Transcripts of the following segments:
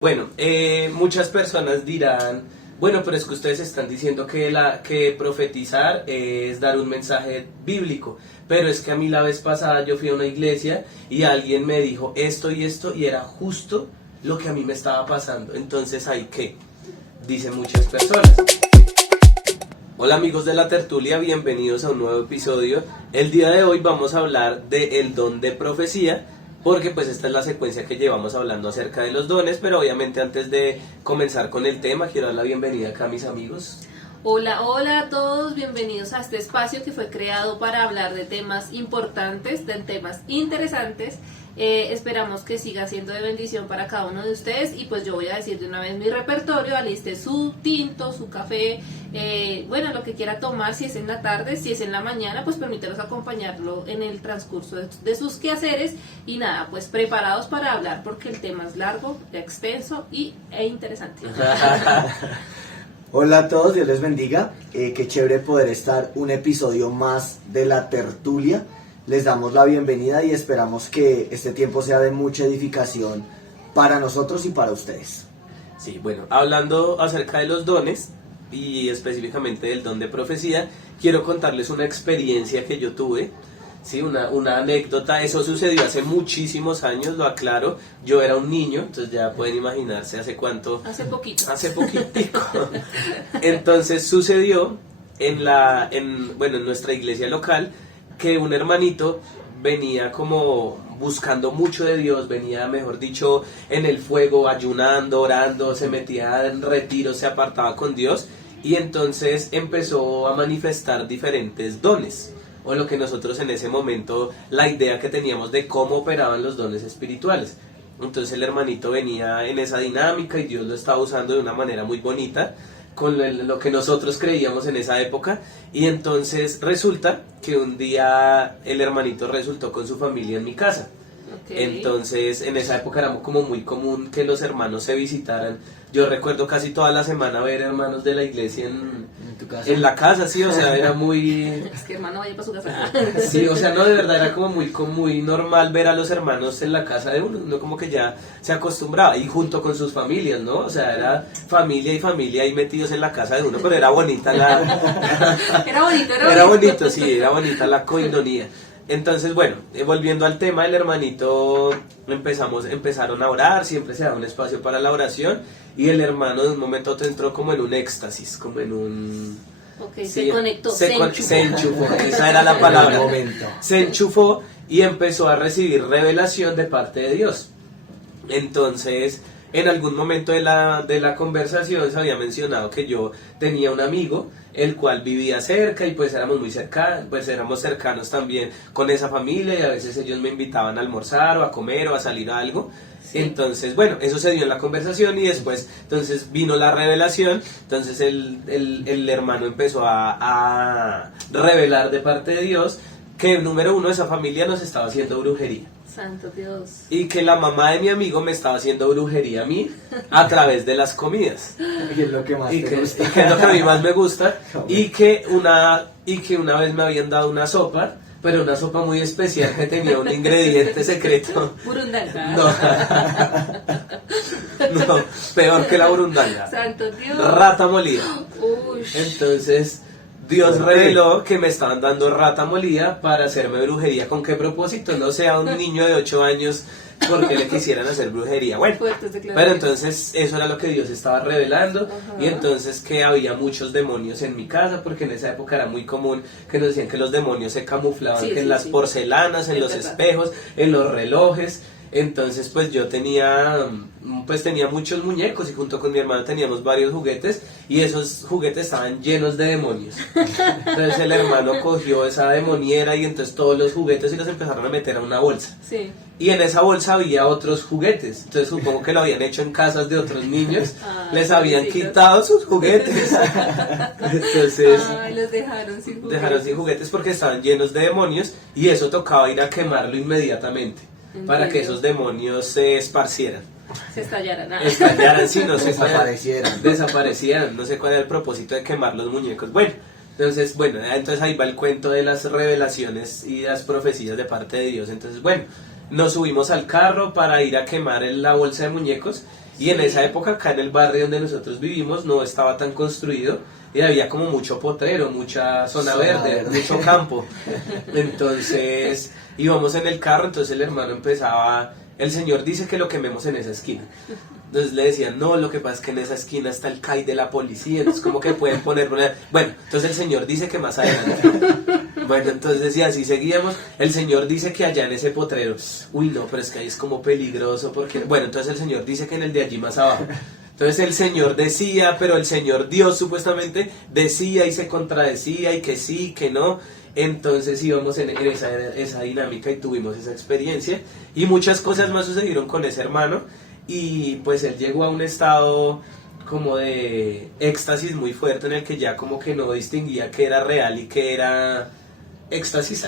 Bueno, muchas personas dirán, bueno, pero es que ustedes están diciendo que profetizar es dar un mensaje bíblico, pero es que a mí la vez pasada yo fui a una iglesia y alguien me dijo esto y era justo lo que a mí me estaba pasando. Entonces, ¿hay qué? Dicen muchas personas. Hola amigos de la tertulia, bienvenidos a un nuevo episodio. El día de hoy vamos a hablar del don de profecía, porque pues esta es la secuencia que llevamos hablando acerca de los dones, pero obviamente antes de comenzar con el tema quiero dar la bienvenida acá a mis amigos. Hola, hola a todos, bienvenidos a este espacio que fue creado para hablar de temas importantes, de temas interesantes. Esperamos que siga siendo de bendición para cada uno de ustedes y pues yo voy a decir de una vez mi repertorio: aliste su tinto, su café, bueno, lo que quiera tomar, si es en la tarde, si es en la mañana, pues permítanos acompañarlo en el transcurso de sus quehaceres y nada, pues preparados para hablar porque el tema es largo, extenso e interesante. Hola a todos, Dios les bendiga, qué chévere poder estar un episodio más de la tertulia. Les damos la bienvenida y esperamos que este tiempo sea de mucha edificación para nosotros y para ustedes. Sí, bueno, hablando acerca de los dones y específicamente del don de profecía, quiero contarles una experiencia que yo tuve. Sí, una anécdota. Eso sucedió hace muchísimos años, lo aclaro. Yo era un niño, entonces ya pueden imaginarse hace cuánto. Hace poquito. Hace poquitico. Entonces sucedió en nuestra iglesia local que un hermanito venía como buscando mucho de Dios, venía, mejor dicho, en el fuego, ayunando, orando, se metía en retiro, se apartaba con Dios y entonces empezó a manifestar diferentes dones, o lo que nosotros en ese momento, la idea que teníamos de cómo operaban los dones espirituales. Entonces el hermanito venía en esa dinámica y Dios lo estaba usando de una manera muy bonita, con lo que nosotros creíamos en esa época, y entonces resulta que un día el hermanito resultó con su familia en mi casa. Okay. Entonces en esa época era como muy común que los hermanos se visitaran. Yo recuerdo casi toda la semana ver hermanos de la iglesia en la casa, sí, o sea, era muy... Es que hermano vaya para su casa. Sí, o sea, no, de verdad era como muy normal ver a los hermanos en la casa de uno como que ya se acostumbraba, y junto con sus familias, ¿no? O sea, era familia y familia ahí metidos en la casa de uno, pero era bonita Era bonito, sí, era bonita la coinonía. Entonces, bueno, volviendo al tema, el hermanito empezaron a orar, siempre se da un espacio para la oración, y el hermano de un momento a otro entró como en un éxtasis, como en un... Ok, sí, se conectó, se enchufó, esa era la palabra. Se enchufó y empezó a recibir revelación de parte de Dios. Entonces, en algún momento de la conversación se había mencionado que yo tenía un amigo el cual vivía cerca y pues éramos muy cercanos, pues éramos cercanos también con esa familia, y a veces ellos me invitaban a almorzar o a comer o a salir a algo. Sí. Entonces, bueno, eso se dio en la conversación y después, entonces vino la revelación. Entonces el hermano empezó a revelar de parte de Dios que, número uno, esa familia nos estaba haciendo brujería. Santo Dios. Y que la mamá de mi amigo me estaba haciendo brujería a mí a través de las comidas. Y es lo que más te gusta. Y que es lo que a mí más me gusta. Y que una vez me habían dado una sopa, pero una sopa muy especial que tenía un ingrediente secreto. Burundanga. No, peor que la burundanga. Santo Dios. Rata molida. Ush. Entonces Dios reveló que me estaban dando rata molida para hacerme brujería. ¿Con qué propósito? No sé, a un niño de 8 años porque le quisieran hacer brujería. Bueno, pero entonces eso era lo que Dios estaba revelando. Ajá. Y entonces que había muchos demonios en mi casa, porque en esa época era muy común que nos decían que los demonios se camuflaban en las porcelanas, en los espejos, en los relojes. Entonces pues yo tenía muchos muñecos y junto con mi hermano teníamos varios juguetes, y esos juguetes estaban llenos de demonios. Entonces el hermano cogió esa demoniera y entonces todos los juguetes y los empezaron a meter a una bolsa. Sí. Y en esa bolsa había otros juguetes. Entonces supongo que lo habían hecho en casas de otros niños. Les habían quitado sus juguetes. Entonces los dejaron sin juguetes. Dejaron sin juguetes porque estaban llenos de demonios, y eso tocaba ir a quemarlo inmediatamente. Entiendo. Para que esos demonios se esparcieran. Se estallaran. Sí, no se desaparecieran. No sé cuál era el propósito de quemar los muñecos. Bueno, entonces ahí va el cuento de las revelaciones y las profecías de parte de Dios. Entonces, bueno, nos subimos al carro para ir a quemar la bolsa de muñecos Y en esa época acá en el barrio donde nosotros vivimos no estaba tan construido y había como mucho potrero, mucha zona verde, mucho campo. Entonces íbamos en el carro, entonces el hermano empezaba, el señor dice que lo quememos en esa esquina. Entonces le decían, no, lo que pasa es que en esa esquina está el CAI de la policía, entonces como que pueden poner... Bueno, entonces el señor dice que más adelante. Bueno, entonces y así seguíamos. El señor dice que allá en ese potrero, uy no, pero es que ahí es como peligroso porque... Bueno, entonces el señor dice que en el de allí más abajo. Entonces el señor decía, pero el señor Dios supuestamente decía y se contradecía y que sí, que no. Entonces íbamos en esa dinámica y tuvimos esa experiencia. Y muchas cosas más sucedieron con ese hermano. Y pues él llegó a un estado como de éxtasis muy fuerte en el que ya como que no distinguía qué era real y qué era éxtasis,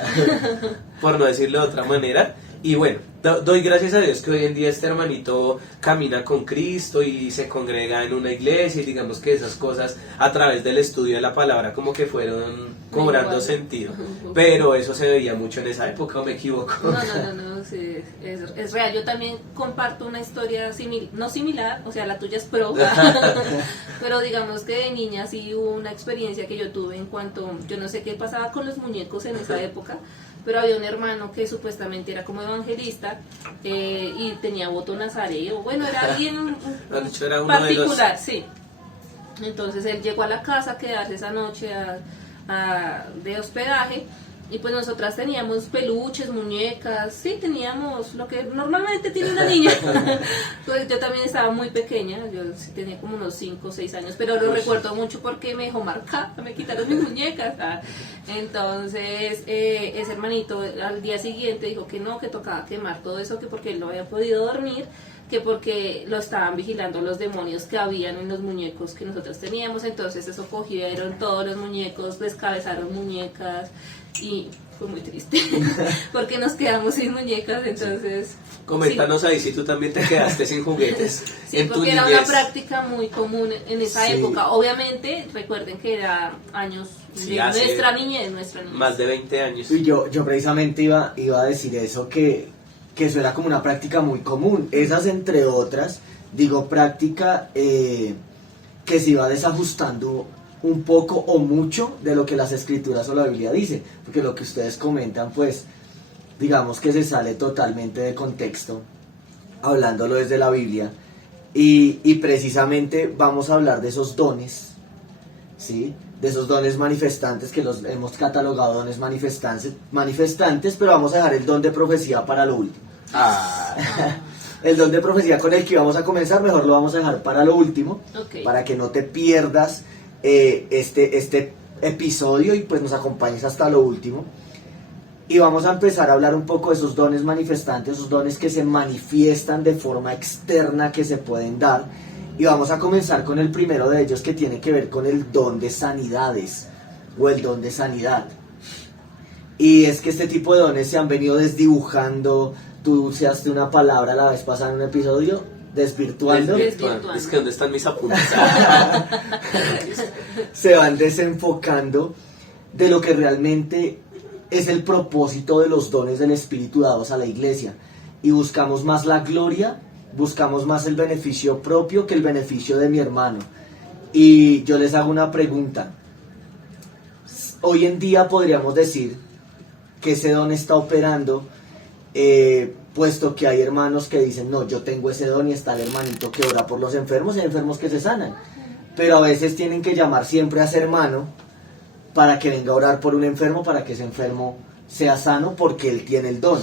por no decirlo de otra manera. Y bueno, doy gracias a Dios que hoy en día este hermanito camina con Cristo y se congrega en una iglesia y digamos que esas cosas a través del estudio de la palabra como que fueron cobrando sentido. Pero eso se veía mucho en esa época, ¿o me equivoco? No, sí, es real. Yo también comparto una historia no similar, o sea, la tuya es pro, pero digamos que de niña sí hubo una experiencia que yo tuve en cuanto, yo no sé qué pasaba con los muñecos en esa época, pero había un hermano que supuestamente era como evangelista y tenía voto nazareo, bueno, era alguien Era uno particular, sí. Entonces él llegó a la casa a quedarse esa noche de hospedaje y pues nosotras teníamos peluches, muñecas, sí, teníamos lo que normalmente tiene una niña. Pues yo también estaba muy pequeña, yo sí tenía como unos 5 o 6 años, pero lo recuerdo mucho porque me dejó marcada, me quitaron mis muñecas. Entonces ese hermanito al día siguiente dijo que no, que tocaba quemar todo eso, que porque él no había podido dormir, que porque lo estaban vigilando los demonios que habían en los muñecos que nosotros teníamos. Entonces eso cogieron todos los muñecos, descabezaron muñecas y fue muy triste porque nos quedamos sin muñecas. Entonces coméntanos ahí si tú también te quedaste sin juguetes. Sí, en porque tu era niñez. una práctica muy común en esa Sí. época. Obviamente, recuerden que era años Sí, de hace nuestra niñez. Más de 20 años. Y yo precisamente iba a decir eso, que eso era como una práctica muy común. Esas entre otras, digo práctica que se iba desajustando un poco o mucho de lo que las escrituras o la Biblia dice, porque lo que ustedes comentan pues digamos que se sale totalmente de contexto hablándolo desde la Biblia y precisamente vamos a hablar de esos dones, ¿sí? De esos dones manifestantes que los hemos catalogado dones manifestantes, pero vamos a dejar el don de profecía para lo último. El don de profecía con el que vamos a comenzar, mejor lo vamos a dejar para lo último, Okay. para que no te pierdas este episodio y pues nos acompañes hasta lo último. Y vamos a empezar a hablar un poco de esos dones manifestantes, esos dones que se manifiestan de forma externa, que se pueden dar. Y vamos a comenzar con el primero de ellos, que tiene que ver con el don de sanidades o el don de sanidad. Y es que este tipo de dones se han venido desdibujando. Tú usaste una palabra la vez pasada en un episodio, desvirtuando. Desvirtuando. Es que ¿dónde están mis apuntes? Se van desenfocando de lo que realmente es el propósito de los dones del Espíritu dados a la iglesia. Y buscamos más la gloria, buscamos más el beneficio propio que el beneficio de mi hermano. Y yo les hago una pregunta. Hoy en día podríamos decir que ese don está operando, puesto que hay hermanos que dicen, no, yo tengo ese don, y está el hermanito que ora por los enfermos, y hay enfermos que se sanan. Pero a veces tienen que llamar siempre a ese hermano para que venga a orar por un enfermo, para que ese enfermo sea sano, porque él tiene el don.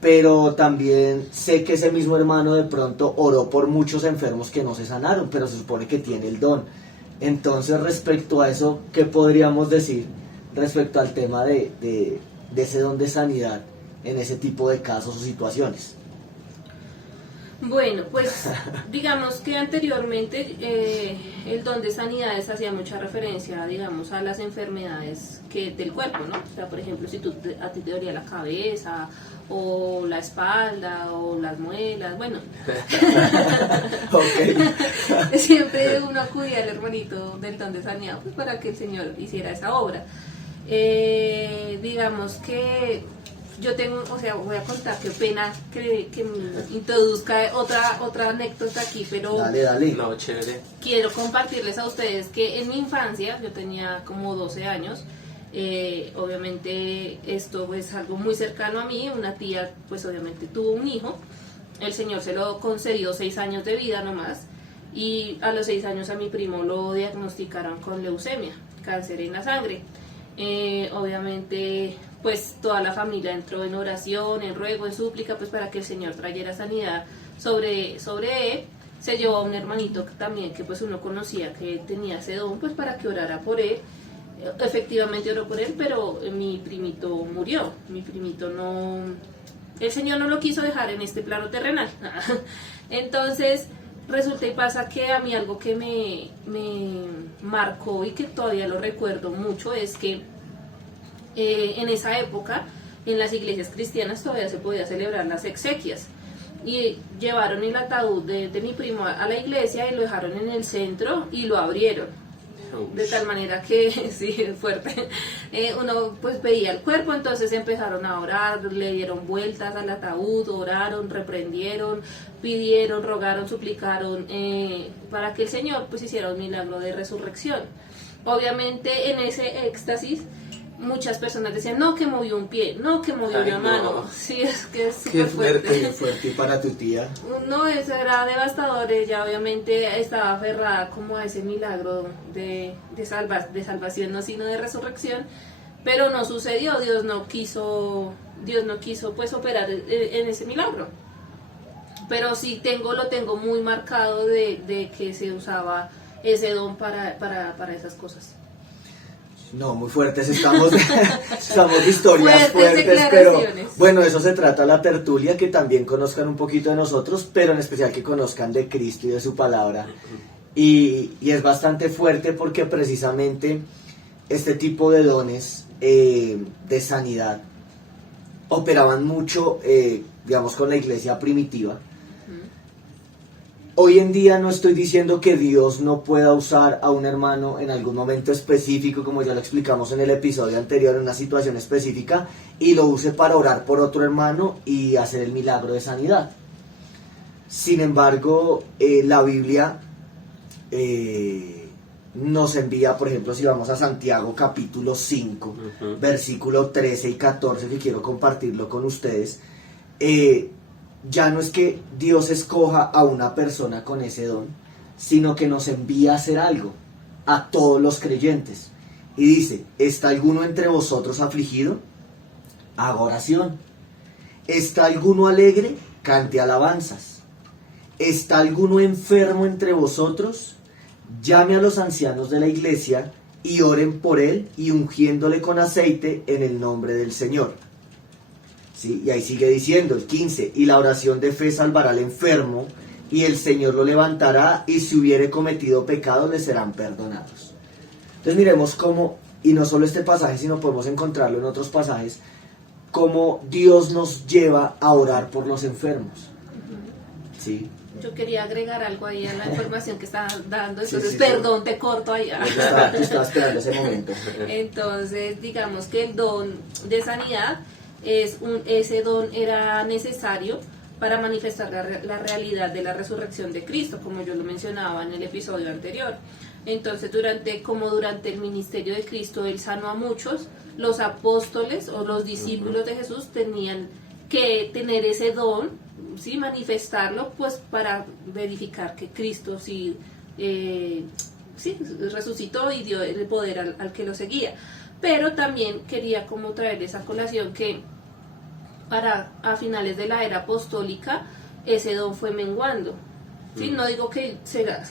Pero también sé que ese mismo hermano de pronto oró por muchos enfermos que no se sanaron, pero se supone que tiene el don. Entonces, respecto a eso, ¿qué podríamos decir respecto al tema de ese don de sanidad en ese tipo de casos o situaciones? Bueno, pues digamos que anteriormente el don de sanidades hacía mucha referencia, digamos, a las enfermedades del cuerpo, ¿no? O sea, por ejemplo, si a ti te dolía la cabeza o la espalda o las muelas, bueno. Okay. Siempre uno acudía al hermanito del don de sanidad pues, para que el Señor hiciera esa obra. Digamos que yo tengo, o sea, voy a contar, qué pena que me introduzca otra anécdota aquí, pero Dale. No, chévere. quiero compartirles a ustedes que en mi infancia, yo tenía como 12 años, obviamente esto es algo muy cercano a mí, una tía pues obviamente tuvo un hijo, el Señor se lo concedió 6 años de vida nomás, y a los 6 años a mi primo lo diagnosticaron con leucemia, cáncer en la sangre. Obviamente pues toda la familia entró en oración, en ruego, en súplica, pues para que el Señor trayera sanidad sobre él. Se llevó a un hermanito también que pues uno conocía que tenía ese don, pues para que orara por él. Efectivamente oró por él, pero mi primito murió. Mi primito no, el Señor no lo quiso dejar en este plano terrenal. Entonces resulta y pasa que a mí algo que me marcó y que todavía lo recuerdo mucho es que en esa época en las iglesias cristianas todavía se podía celebrar las exequias, y llevaron el ataúd de mi primo a la iglesia y lo dejaron en el centro y lo abrieron de tal manera que, sí, fuerte, uno pues veía el cuerpo. Entonces empezaron a orar, le dieron vueltas al ataúd, oraron, reprendieron, pidieron, rogaron, suplicaron para que el Señor pues hiciera un milagro de resurrección. Obviamente en ese éxtasis muchas personas decían, no, que movió un pie, no, que movió una mano. Sí, es que es súper fuerte. Qué fuerte. Y para tu tía. No, eso era devastador. Ella obviamente estaba aferrada como a ese milagro de salvación, no sino de resurrección, pero no sucedió. Dios no quiso pues operar en ese milagro. Pero sí lo tengo muy marcado de que se usaba ese don para esas cosas. No, muy fuertes estamos de historias fuertes, pero bueno, eso se trata la tertulia, que también conozcan un poquito de nosotros, pero en especial que conozcan de Cristo y de su palabra. Y es bastante fuerte porque precisamente este tipo de dones de sanidad operaban mucho, digamos, con la iglesia primitiva. Hoy en día no estoy diciendo que Dios no pueda usar a un hermano en algún momento específico, como ya lo explicamos en el episodio anterior, en una situación específica, y lo use para orar por otro hermano y hacer el milagro de sanidad. Sin embargo, la Biblia nos envía, por ejemplo, si vamos a Santiago capítulo 5, versículo 13 y 14, que quiero compartirlo con ustedes, ya no es que Dios escoja a una persona con ese don, sino que nos envía a hacer algo a todos los creyentes. Y dice, ¿está alguno entre vosotros afligido? Haga oración. ¿Está alguno alegre? Cante alabanzas. ¿Está alguno enfermo entre vosotros? Llame a los ancianos de la iglesia y oren por él, y ungiéndole con aceite en el nombre del Señor. ¿Sí? Y ahí sigue diciendo el 15, y la oración de fe salvará al enfermo, y el Señor lo levantará, y si hubiere cometido pecados le serán perdonados. Entonces miremos cómo, y no solo este pasaje, sino podemos encontrarlo en otros pasajes, cómo Dios nos lleva a orar por los enfermos. ¿Sí? Yo quería agregar algo ahí a la información que estaban dando, entonces sí, perdón, te corto allá. Yo estaba esperando ese momento. Entonces, digamos que el don de sanidad, ese don era necesario para manifestar la realidad de la resurrección de Cristo, como yo lo mencionaba en el episodio anterior. Entonces, durante el ministerio de Cristo, Él sanó a muchos. Los apóstoles o los discípulos de Jesús tenían que tener ese don, ¿sí? Manifestarlo, pues para verificar que Cristo sí resucitó y dio el poder al que lo seguía. Pero también quería como traerles a colación que a finales de la era apostólica ese don fue menguando. ¿Sí? No digo que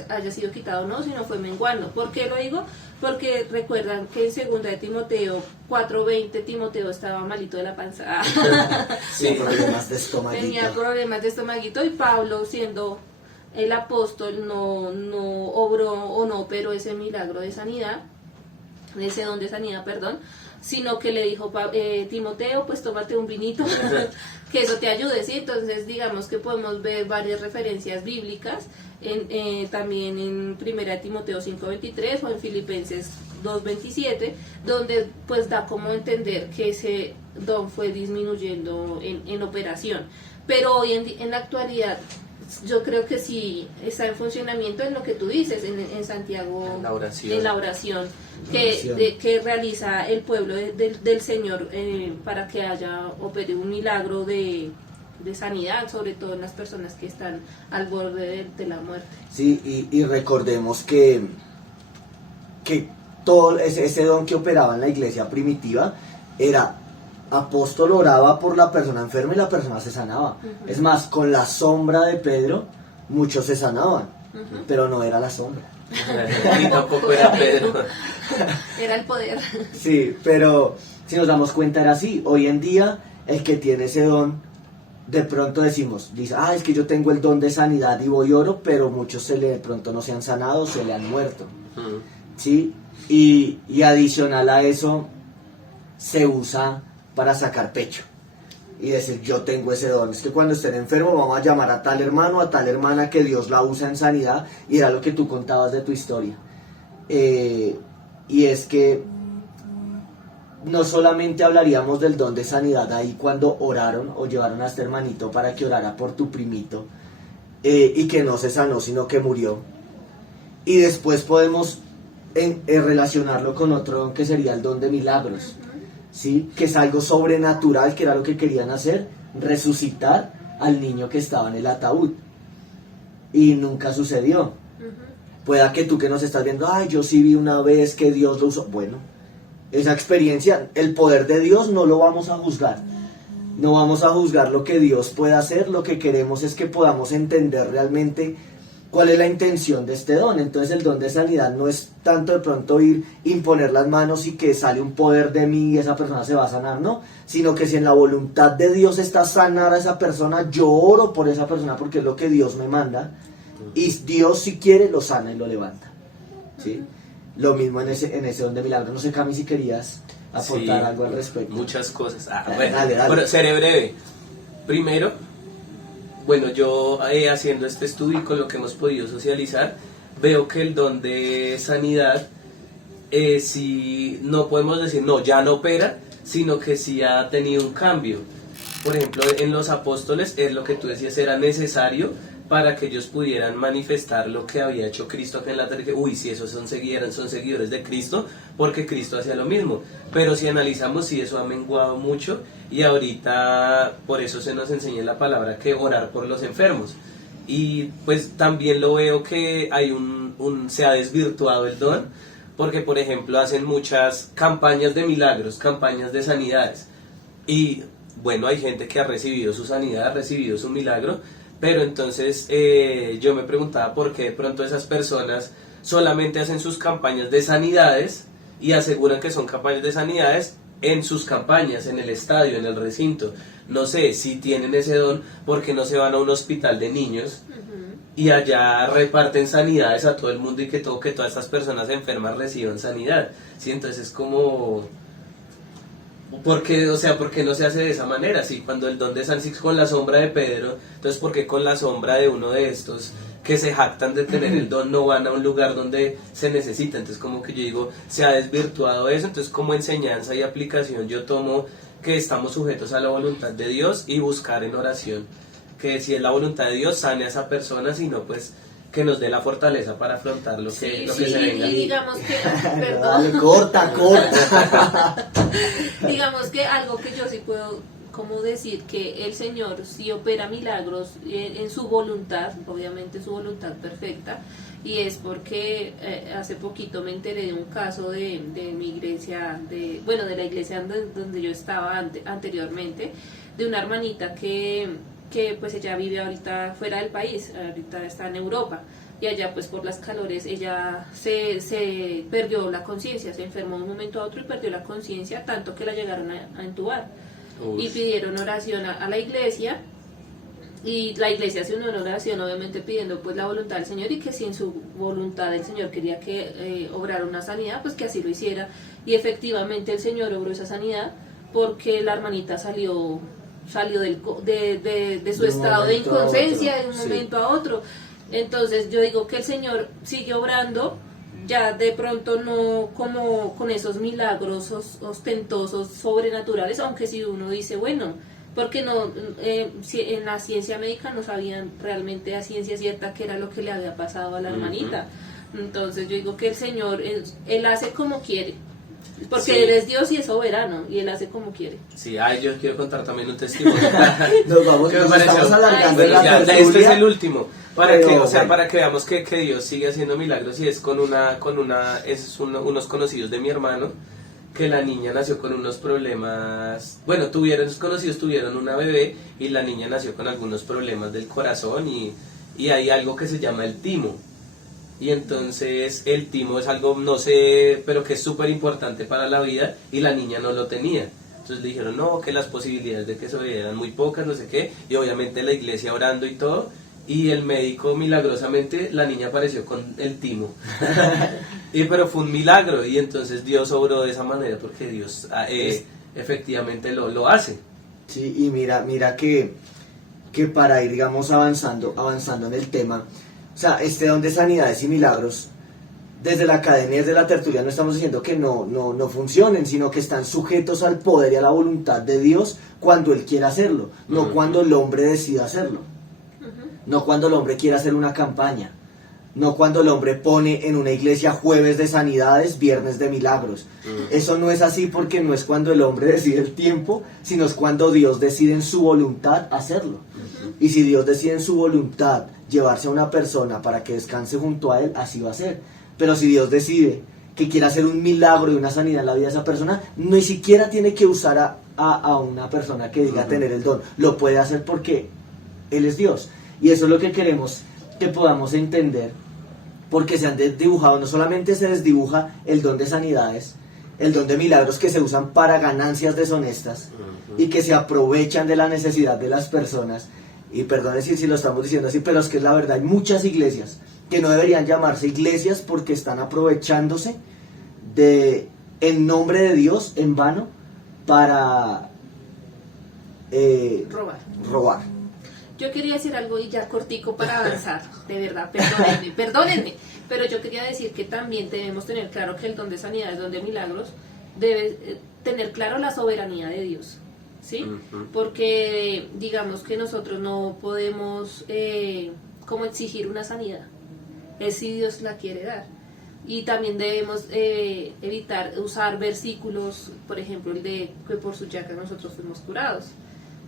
haya sido quitado, no, sino fue menguando. ¿Por qué lo digo? Porque recuerdan que en 2 de Timoteo 4:20 Timoteo estaba malito de la panza. Sí, problemas de estomaguito. Tenía problemas de estomaguito, y Pablo, siendo el apóstol, no obró o no operó ese milagro de sanidad, ese don de sanidad, perdón, sino que le dijo, Timoteo, pues tómate un vinito, que eso te ayude, ¿sí? Entonces, digamos que podemos ver varias referencias bíblicas, también en 1 Timoteo 5:23 o en Filipenses 2:27, donde pues da como entender que ese don fue disminuyendo en operación. Pero hoy en la actualidad yo creo que sí está en funcionamiento en lo que tú dices, en Santiago, En la oración. en la oración que realiza el pueblo del Señor para que opere un milagro de sanidad, sobre todo en las personas que están al borde de la muerte. Sí, y recordemos que todo ese don que operaba en la iglesia primitiva era: apóstol oraba por la persona enferma y la persona se sanaba. Uh-huh. Es más, con la sombra de Pedro muchos se sanaban, Uh-huh. pero no era la sombra. Y tampoco era Pedro. Era el poder. Sí, pero si nos damos cuenta era así. Hoy en día el que tiene ese don, de pronto dice, es que yo tengo el don de sanidad y voy oro, pero muchos de pronto no se han sanado, se le han muerto. ¿Sí? Y adicional a eso, se usa para sacar pecho y decir: yo tengo ese don. Es que cuando estén enfermos vamos a llamar a tal hermano, a tal hermana, que Dios la usa en sanidad. Y era lo que tú contabas de tu historia. Y es que no solamente hablaríamos del don de sanidad ahí cuando oraron o llevaron a este hermanito para que orara por tu primito, y que no se sanó sino que murió. Y después podemos relacionarlo con otro don, que sería el don de milagros, ¿sí? Que es algo sobrenatural, que era lo que querían hacer: resucitar al niño que estaba en el ataúd, y nunca sucedió. Pueda que tú que nos estás viendo: yo sí vi una vez que Dios lo usó. Bueno, esa experiencia, el poder de Dios no lo vamos a juzgar. No vamos a juzgar lo que Dios puede hacer. Lo que queremos es que podamos entender realmente cuál es la intención de este don. Entonces el don de sanidad no es tanto de pronto imponer las manos y que sale un poder de mí y esa persona se va a sanar, no, sino que si en la voluntad de Dios está sanar a esa persona, yo oro por esa persona porque es lo que Dios me manda, y Dios, si quiere, lo sana y lo levanta, ¿sí? Lo mismo en ese don de milagros. No sé, Cami, si querías aportar algo al respecto. Muchas cosas. Dale. Bueno, seré breve. Primero, bueno, yo haciendo este estudio y con lo que hemos podido socializar, veo que el don de sanidad, si no podemos decir, no, ya no opera, sino que sí ha tenido un cambio. Por ejemplo, en los apóstoles, es lo que tú decías, era necesario para que ellos pudieran manifestar lo que había hecho Cristo acá en la tierra. Si esos son seguidores de Cristo, porque Cristo hacía lo mismo. Pero si analizamos, sí, eso ha menguado mucho, y ahorita por eso se nos enseña la palabra que orar por los enfermos. Y pues también lo veo que hay se ha desvirtuado el don, porque por ejemplo hacen muchas campañas de milagros, campañas de sanidades, y bueno, hay gente que ha recibido su sanidad, ha recibido su milagro, pero entonces yo me preguntaba por qué de pronto esas personas solamente hacen sus campañas de sanidades y aseguran que son campañas de sanidades en sus campañas, en el estadio, en el recinto. No sé, si tienen ese don, ¿por qué no se van a un hospital de niños y allá reparten sanidades a todo el mundo y que todas estas personas enfermas reciban sanidad? ¿Sí? Entonces es como... ¿por qué no se hace de esa manera? Sí, cuando el don de San Six con la sombra de Pedro, entonces ¿por qué con la sombra de uno de estos que se jactan de tener el don no van a un lugar donde se necesita? Entonces como que yo digo, se ha desvirtuado eso. Entonces como enseñanza y aplicación yo tomo que estamos sujetos a la voluntad de Dios y buscar en oración que si es la voluntad de Dios sane a esa persona, si no pues que nos dé la fortaleza para afrontar lo que se venga. Y digamos que, perdón. Dale, corta. Digamos que algo que yo sí puedo como decir, que el Señor sí opera milagros en su voluntad, obviamente su voluntad perfecta, y es porque hace poquito me enteré de un caso de mi iglesia, de la iglesia donde yo estaba anteriormente, de una hermanita que pues ella vive ahorita fuera del país, ahorita está en Europa, y allá pues por las calores ella se perdió la conciencia, se enfermó de un momento a otro y perdió la conciencia, tanto que la llegaron a entubar. Y pidieron oración a la iglesia, y la iglesia hace una oración obviamente pidiendo pues la voluntad del Señor, y que si en su voluntad el Señor quería que obrara una sanidad, pues que así lo hiciera, y efectivamente el Señor obró esa sanidad porque la hermanita salió de su estado de inconsciencia de un momento a otro. Entonces yo digo que el Señor sigue obrando ya de pronto no como con esos milagros ostentosos, sobrenaturales, aunque si uno dice, bueno, porque no, en la ciencia médica no sabían realmente a ciencia cierta qué era lo que le había pasado a la hermanita. Entonces yo digo que el Señor, él hace como quiere, porque Sí. Él es Dios y es soberano, y Él hace como quiere. Sí, yo quiero contar también un testimonio. Nos ¿Qué me nos pareció? estamos alargando Bueno, en la ya, este tertulia. es el último. Para Pero, que, o sea, bueno. para que veamos que Dios sigue haciendo milagros y es unos conocidos de mi hermano, que la niña nació con unos problemas, bueno, sus conocidos tuvieron una bebé y la niña nació con algunos problemas del corazón y hay algo que se llama el timo. Y entonces el timo es algo, no sé, pero que es súper importante para la vida y la niña no lo tenía. Entonces le dijeron, no, que las posibilidades de que eso eran muy pocas, no sé qué. Y obviamente la iglesia orando y todo. Y el médico, milagrosamente, la niña apareció con el timo. Pero fue un milagro y entonces Dios obró de esa manera porque Dios efectivamente lo hace. Sí, y mira que para ir, digamos, avanzando en el tema, o sea, este don de sanidades y milagros, desde la academia, desde la tertulia, no estamos diciendo que no funcionen, sino que están sujetos al poder y a la voluntad de Dios cuando Él quiera hacerlo, no cuando el hombre decida hacerlo, no cuando el hombre quiera hacer una campaña, no cuando el hombre pone en una iglesia jueves de sanidades, viernes de milagros. Eso no es así porque no es cuando el hombre decide el tiempo, sino es cuando Dios decide en su voluntad hacerlo. Y si Dios decide en su voluntad llevarse a una persona para que descanse junto a Él, así va a ser. Pero si Dios decide que quiere hacer un milagro y una sanidad en la vida de esa persona, ni siquiera tiene que usar a una persona que diga tener el don. Lo puede hacer porque Él es Dios. Y eso es lo que queremos que podamos entender, porque se han desdibujado, no solamente se desdibuja el don de sanidades, el don de milagros que se usan para ganancias deshonestas y que se aprovechan de la necesidad de las personas, y perdón si lo estamos diciendo así, pero es que es la verdad, hay muchas iglesias que no deberían llamarse iglesias porque están aprovechándose en nombre de Dios, en vano, para robar. Yo quería decir algo y ya cortico para avanzar, de verdad, perdónenme, pero yo quería decir que también debemos tener claro que el don de sanidad, el don de milagros, debe tener claro la soberanía de Dios, ¿sí? Porque digamos que nosotros no podemos como exigir una sanidad, es si Dios la quiere dar. Y también debemos evitar usar versículos, por ejemplo, el de que por su llaga nosotros fuimos curados,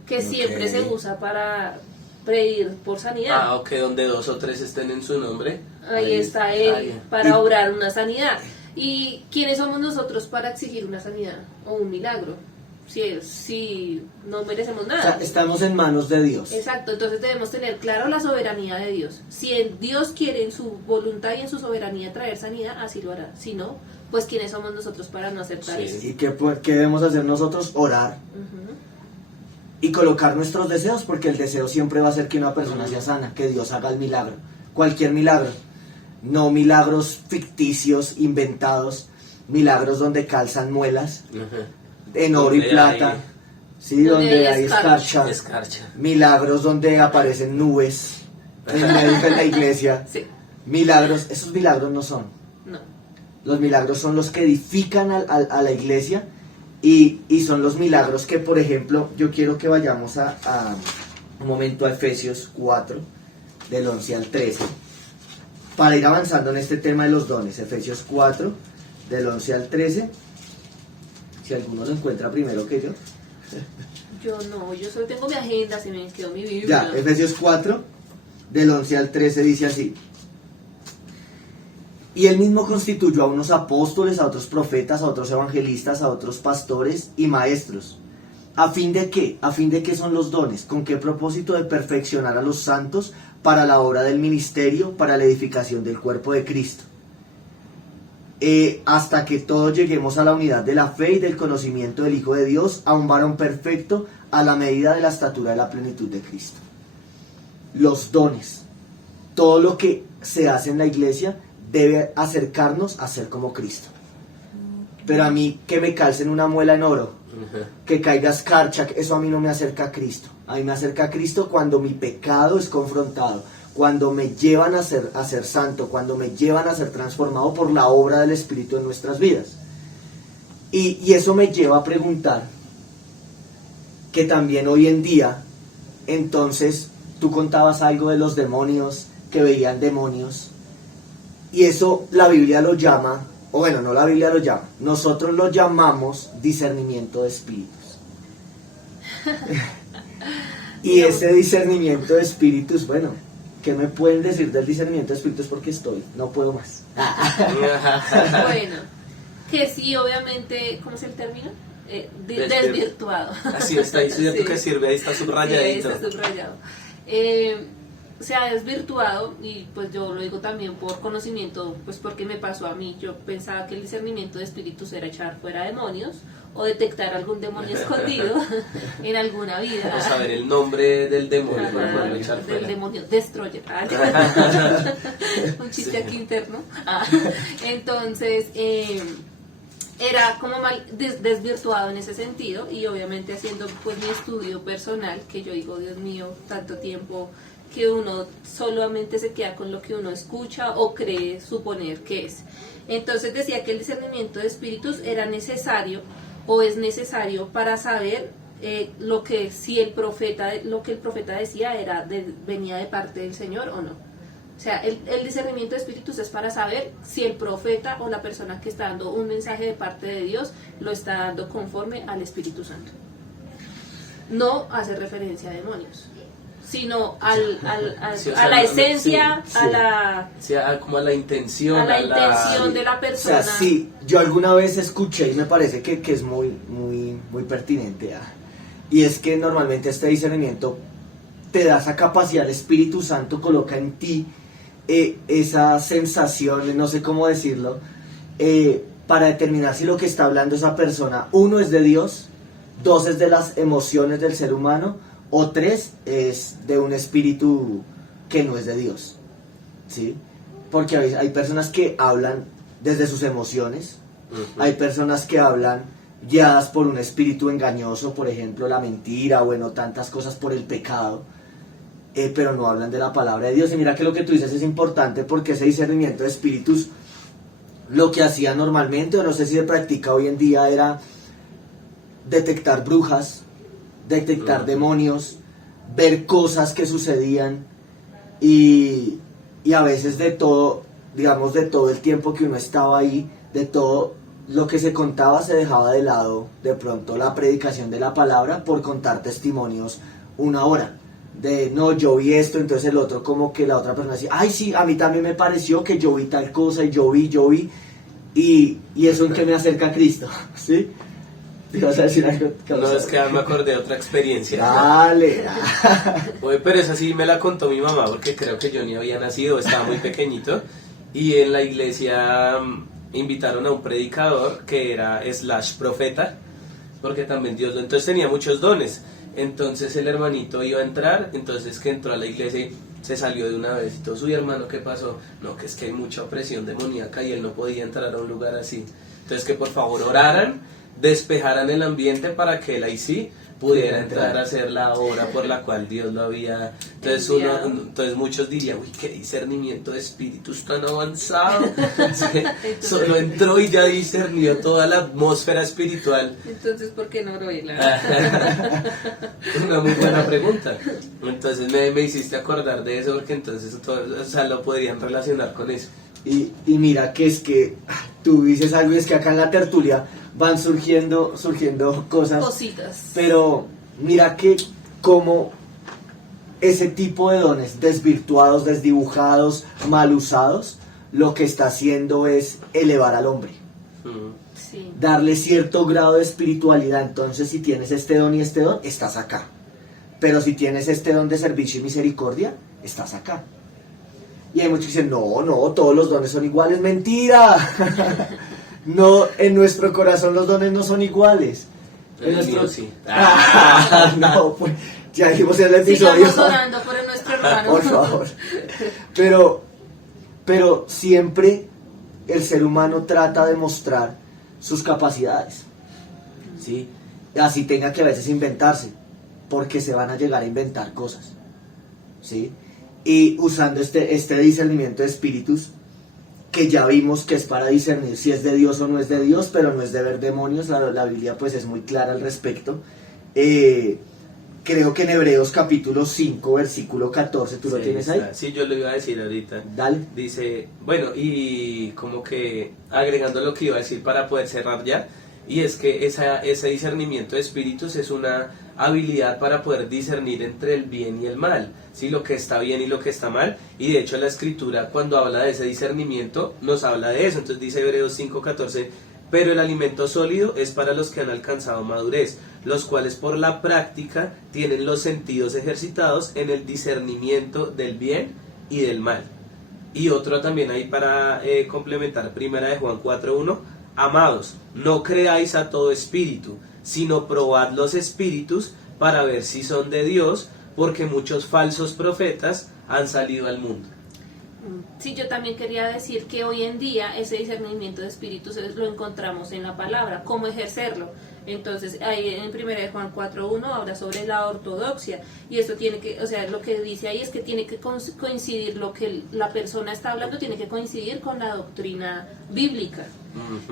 que siempre se usa para pedir por sanidad. Ok, donde 2 o 3 estén en su nombre. Ahí está Él para obrar una sanidad. ¿Y quiénes somos nosotros para exigir una sanidad o un milagro? Si no merecemos nada. O sea, estamos en manos de Dios. Exacto, entonces debemos tener claro la soberanía de Dios. Si Dios quiere en su voluntad y en su soberanía traer sanidad, así lo hará. Si no, pues ¿quiénes somos nosotros para no aceptar eso? ¿Y qué debemos hacer nosotros? Orar. Y colocar nuestros deseos, porque el deseo siempre va a ser que una persona sea sana, que Dios haga el milagro, cualquier milagro, no milagros ficticios, inventados, milagros donde calzan muelas, en oro y plata, ¿sí? donde hay escarcha, milagros donde aparecen nubes en medio de la iglesia, Sí. milagros, esos milagros no son. No. Los milagros son los que edifican a la iglesia. Y son los milagros que, por ejemplo, yo quiero que vayamos a un momento a Efesios 4, del 11 al 13, para ir avanzando en este tema de los dones. Efesios 4, del 11 al 13, si alguno lo encuentra primero que yo. Yo no, yo solo tengo mi agenda, se me quedó mi Biblia. Ya, Efesios 4, del 11 al 13 dice así: y él mismo constituyó a unos apóstoles, a otros profetas, a otros evangelistas, a otros pastores y maestros. ¿A fin de qué? ¿A fin de qué son los dones? ¿Con qué propósito? De perfeccionar a los santos para la obra del ministerio, para la edificación del cuerpo de Cristo. Hasta que todos lleguemos a la unidad de la fe y del conocimiento del Hijo de Dios, a un varón perfecto, a la medida de la estatura de la plenitud de Cristo. Los dones, todo lo que se hace en la iglesia, debe acercarnos a ser como Cristo. Pero a mí que me calcen una muela en oro, que caiga escarcha, eso a mí no me acerca a Cristo. A mí me acerca a Cristo cuando mi pecado es confrontado, cuando me llevan a ser santo, cuando me llevan a ser transformado por la obra del Espíritu en nuestras vidas. Y eso me lleva a preguntar que también hoy en día, entonces, tú contabas algo de los demonios, que veían demonios, y eso la Biblia lo llama, o bueno, no la Biblia lo llama, nosotros lo llamamos discernimiento de espíritus. Y ese discernimiento de espíritus, bueno, ¿qué me pueden decir del discernimiento de espíritus? Porque no puedo más. Bueno, que sí, obviamente, ¿cómo es el término? Desvirtuado. Así está, ahí cierto Sí. que sirve, ahí está subrayadito. Sí, ahí está subrayado. Se ha desvirtuado, y pues yo lo digo también por conocimiento, pues porque me pasó a mí. Yo pensaba que el discernimiento de espíritus era echar fuera demonios o detectar algún demonio escondido en alguna vida. O saber el nombre del demonio para Ajá, poderlo echar del fuera. demonio Destroyer. Un chiste aquí interno. Entonces, era como mal desvirtuado en ese sentido, y obviamente haciendo pues mi estudio personal, que yo digo, Dios mío, tanto tiempo que uno solamente se queda con lo que uno escucha o cree suponer que es. Entonces decía que el discernimiento de espíritus era necesario o es necesario para saber lo que el profeta decía venía de parte del Señor o no. O sea, el discernimiento de espíritus es para saber si el profeta o la persona que está dando un mensaje de parte de Dios lo está dando conforme al Espíritu Santo. No hace referencia a demonios, sino Sí, o a sea, la esencia, sí, como a la intención. a la intención de la O persona. sea, sí, yo alguna vez escuché y me parece que es muy, muy, muy pertinente. Y es que normalmente este discernimiento te da esa capacidad, el Espíritu Santo coloca en ti esa sensación, no sé cómo decirlo, para determinar si lo que está hablando esa persona, uno, es de Dios, dos, es de las emociones del ser humano, o tres, es de un espíritu que no es de Dios, ¿sí? Porque hay personas que hablan desde sus emociones, hay personas que hablan guiadas por un espíritu engañoso, por ejemplo la mentira, bueno, tantas cosas por el pecado, pero no hablan de la palabra de Dios. Y mira que lo que tú dices es importante, porque ese discernimiento de espíritus, lo que hacía normalmente, o no sé si se practica hoy en día, era detectar brujas, detectar demonios, ver cosas que sucedían, y a veces de todo, digamos, de todo el tiempo que uno estaba ahí, de todo lo que se contaba, se dejaba de lado de pronto la predicación de la palabra por contar testimonios una hora. De no, yo vi esto, entonces el otro, como que la otra persona decía, ay sí, a mí también me pareció que yo vi tal cosa, y yo vi, y eso en que me acerca a Cristo, ¿sí? ¿Te vas a decir algo? No, es que me acordé de otra experiencia. Dale. Oye, pero esa sí me la contó mi mamá, porque creo que yo ni había nacido, estaba muy pequeñito, y en la iglesia invitaron a un predicador que era / profeta, porque también Dios entonces tenía muchos dones. Entonces el hermanito iba a entrar, entonces que entró a la iglesia y se salió de una vez y todo, su hermano, ¿qué pasó? No, que es que hay mucha opresión demoníaca y él no podía entrar a un lugar así. Entonces que por favor oraran, despejaran el ambiente para que él ahí sí pudiera entrar a hacer la obra por la cual Dios lo había. Entonces entonces muchos dirían, uy, qué discernimiento de espíritus tan avanzado. Solo entró y ya discernió toda la atmósfera espiritual. Entonces, ¿por qué no oró él? Una muy buena pregunta. Entonces me hiciste acordar de eso, porque entonces todo, o sea, lo podrían relacionar con eso. Y mira que es que tú dices algo, y es que acá en la tertulia van surgiendo cosas. Cositas. Pero mira que como ese tipo de dones desvirtuados, desdibujados, mal usados, lo que está haciendo es elevar al hombre. Sí. Darle cierto grado de espiritualidad. Entonces, si tienes este don y este don, estás acá. Pero si tienes este don de servicio y misericordia, estás acá. Y hay muchos que dicen, no, todos los dones son iguales. ¡Mentira! No, en nuestro corazón los dones no son iguales. En el mío sí. No, pues ya dijimos en el episodio. Sigamos orando por nuestro hermano. Por favor. Pero siempre el ser humano trata de mostrar sus capacidades, ¿sí? Así tenga que a veces inventarse, porque se van a llegar a inventar cosas, ¿sí? y usando este discernimiento de espíritus, que ya vimos que es para discernir si es de Dios o no es de Dios, pero no es de ver demonios. La Biblia pues es muy clara al respecto. Creo que en Hebreos capítulo 5, versículo 14, ¿tú lo tienes ahí? Sí, yo lo iba a decir ahorita. Dale. Dice, bueno, y como que agregando lo que iba a decir para poder cerrar ya, y es que ese discernimiento de espíritus es una habilidad para poder discernir entre el bien y el mal, ¿sí? Lo que está bien y lo que está mal, y de hecho la escritura cuando habla de ese discernimiento nos habla de eso. Entonces dice Hebreos 5:14, pero el alimento sólido es para los que han alcanzado madurez, los cuales por la práctica tienen los sentidos ejercitados en el discernimiento del bien y del mal. Y otro también ahí para complementar, primera de Juan 4:1, amados, no creáis a todo espíritu, sino probad los espíritus para ver si son de Dios, porque muchos falsos profetas han salido al mundo. Sí, yo también quería decir que hoy en día ese discernimiento de espíritus lo encontramos en la palabra, cómo ejercerlo. Entonces, ahí en 1 de Juan 4:1 habla sobre la ortodoxia, y esto tiene que, o sea, lo que dice ahí es que tiene que coincidir, lo que la persona está hablando tiene que coincidir con la doctrina bíblica.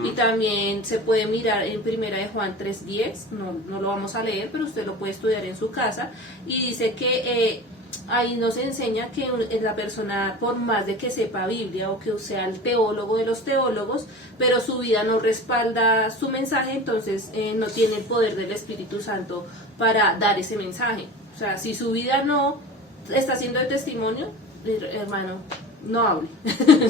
Y también se puede mirar en 1 de Juan 3:10, no lo vamos a leer, pero usted lo puede estudiar en su casa, y dice que ahí nos enseña que la persona, por más de que sepa Biblia o que sea el teólogo de los teólogos, pero su vida no respalda su mensaje, entonces no tiene el poder del Espíritu Santo para dar ese mensaje. O sea, si su vida no está siendo de testimonio, hermano, no hable.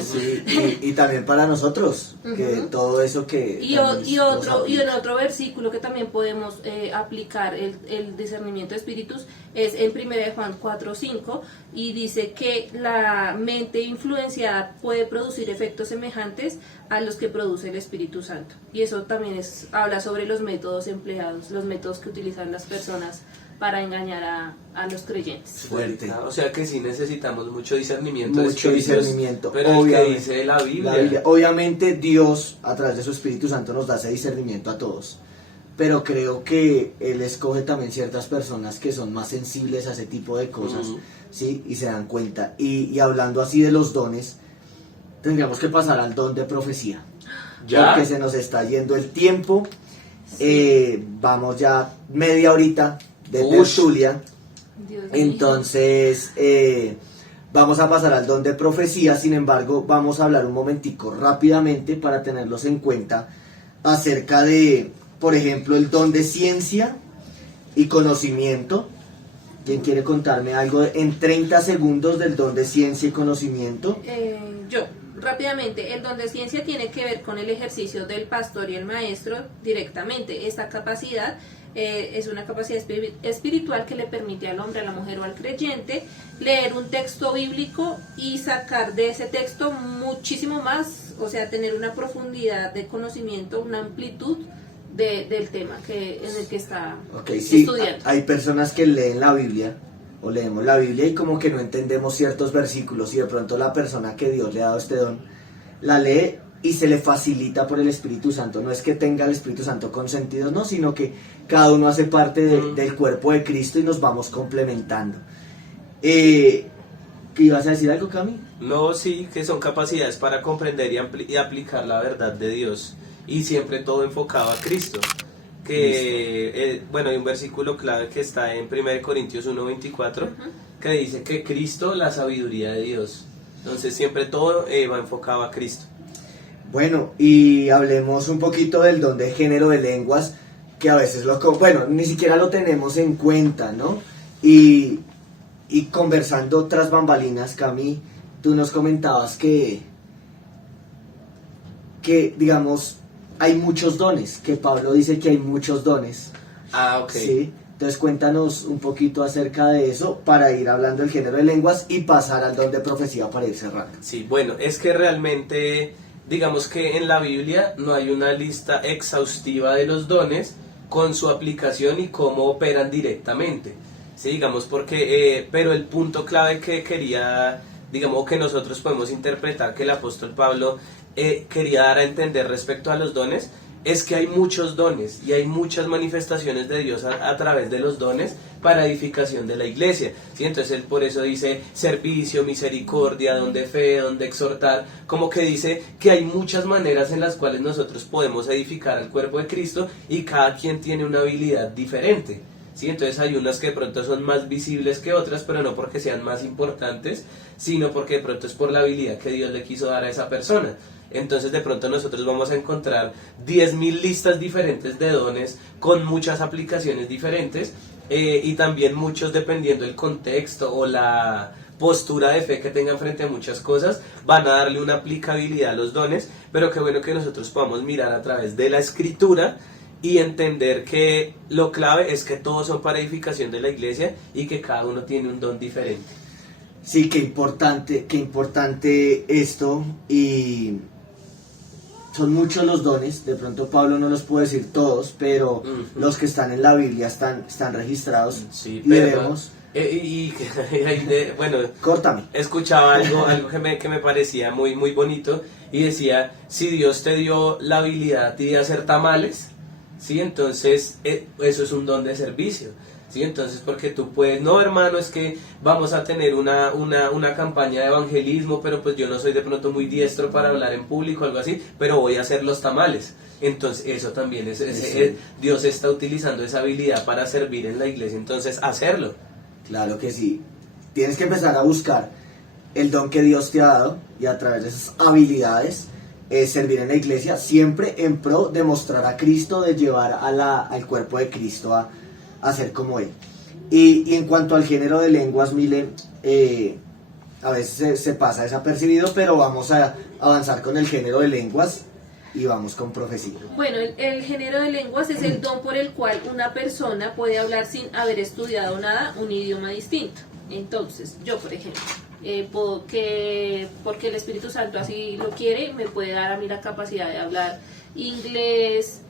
Sí, y también para nosotros, que todo eso que... Y en otro versículo que también podemos aplicar el discernimiento de espíritus es en 1 de Juan 4:5, y dice que la mente influenciada puede producir efectos semejantes a los que produce el Espíritu Santo. Y eso también habla sobre los métodos empleados, los métodos que utilizan las personas para engañar a los creyentes. Fuerte. O sea que sí necesitamos mucho discernimiento. Mucho discernimiento. Pero el que dice la Biblia. Obviamente Dios a través de su Espíritu Santo nos da ese discernimiento a todos. Pero creo que Él escoge también ciertas personas que son más sensibles a ese tipo de cosas, ¿sí? Y se dan cuenta. Y hablando así de los dones, tendríamos que pasar al don de profecía. ¿Ya? Porque se nos está yendo el tiempo. Vamos ya media horita de tertulia. Dios mío. Entonces vamos a pasar al don de profecía. Sin embargo, vamos a hablar un momentico rápidamente para tenerlos en cuenta acerca de, por ejemplo, el don de ciencia y conocimiento. ¿Quién quiere contarme algo en 30 segundos del don de ciencia y conocimiento? Yo, rápidamente, el don de ciencia tiene que ver con el ejercicio del pastor y el maestro directamente. Esta capacidad es una capacidad espiritual que le permite al hombre, a la mujer o al creyente leer un texto bíblico y sacar de ese texto muchísimo más, o sea, tener una profundidad de conocimiento, una amplitud del tema en el que está estudiando. Hay personas que leen la Biblia o leemos la Biblia y como que no entendemos ciertos versículos, y de pronto la persona que Dios le ha dado este don la lee y se le facilita por el Espíritu Santo. No es que tenga el Espíritu Santo consentido, no, sino que cada uno hace parte del cuerpo de Cristo y nos vamos complementando. ¿Qué ibas a decir algo, Cami? No, sí, que son capacidades para comprender y aplicar la verdad de Dios, y siempre todo enfocado a Cristo. Que bueno, hay un versículo clave que está en 1 Corintios 1:24, que dice que Cristo, la sabiduría de Dios. Entonces siempre todo va enfocado a Cristo. Bueno, y hablemos un poquito del don de género de lenguas, que a veces ni siquiera lo tenemos en cuenta, ¿no? Y conversando tras bambalinas, Cami, tú nos comentabas que digamos, hay muchos dones, que Pablo dice que hay muchos dones. Ah, ok. Sí, entonces cuéntanos un poquito acerca de eso para ir hablando del género de lenguas y pasar al don de profecía para ir cerrando. Sí, bueno, es que realmente, digamos que en la Biblia no hay una lista exhaustiva de los dones con su aplicación y cómo operan directamente. Sí, digamos, porque, pero el punto clave que quería, digamos, que nosotros podemos interpretar que el apóstol Pablo quería dar a entender respecto a los dones, es que hay muchos dones y hay muchas manifestaciones de Dios a través de los dones para edificación de la iglesia, ¿sí? Entonces él por eso dice servicio, misericordia, don de fe, don de exhortar, como que dice que hay muchas maneras en las cuales nosotros podemos edificar al cuerpo de Cristo y cada quien tiene una habilidad diferente, ¿sí? Entonces hay unas que de pronto son más visibles que otras, pero no porque sean más importantes, sino porque de pronto es por la habilidad que Dios le quiso dar a esa persona. Entonces de pronto nosotros vamos a encontrar 10.000 listas diferentes de dones con muchas aplicaciones diferentes, y también muchos dependiendo del contexto o la postura de fe que tengan frente a muchas cosas, van a darle una aplicabilidad a los dones, pero qué bueno que nosotros podamos mirar a través de la escritura y entender que lo clave es que todos son para edificación de la iglesia y que cada uno tiene un don diferente. Sí, qué importante esto, y son muchos los dones, de pronto Pablo no los puede decir todos, pero los que están en la Biblia están registrados. Sí, y debemos... bueno, Córtame. escuchaba algo que me parecía muy, muy bonito y decía, si Dios te dio la habilidad de hacer tamales, ¿sí? Entonces eso es un don de servicio. ¿Sí? Entonces, porque tú puedes, no hermano, es que vamos a tener una campaña de evangelismo, pero pues yo no soy de pronto muy diestro para hablar en público, algo así, pero voy a hacer los tamales. Entonces, eso también Dios está utilizando esa habilidad para servir en la iglesia, entonces hacerlo. Claro que sí. Tienes que empezar a buscar el don que Dios te ha dado y a través de esas habilidades servir en la iglesia, siempre en pro de mostrar a Cristo, de llevar al cuerpo de Cristo a ser como Él. Y en cuanto al género de lenguas, Milen, a veces se pasa desapercibido, pero vamos a avanzar con el género de lenguas y vamos con profecía. Bueno, el género de lenguas es el don por el cual una persona puede hablar sin haber estudiado nada un idioma distinto. Entonces, yo por ejemplo, porque el Espíritu Santo así lo quiere, me puede dar a mí la capacidad de hablar inglés,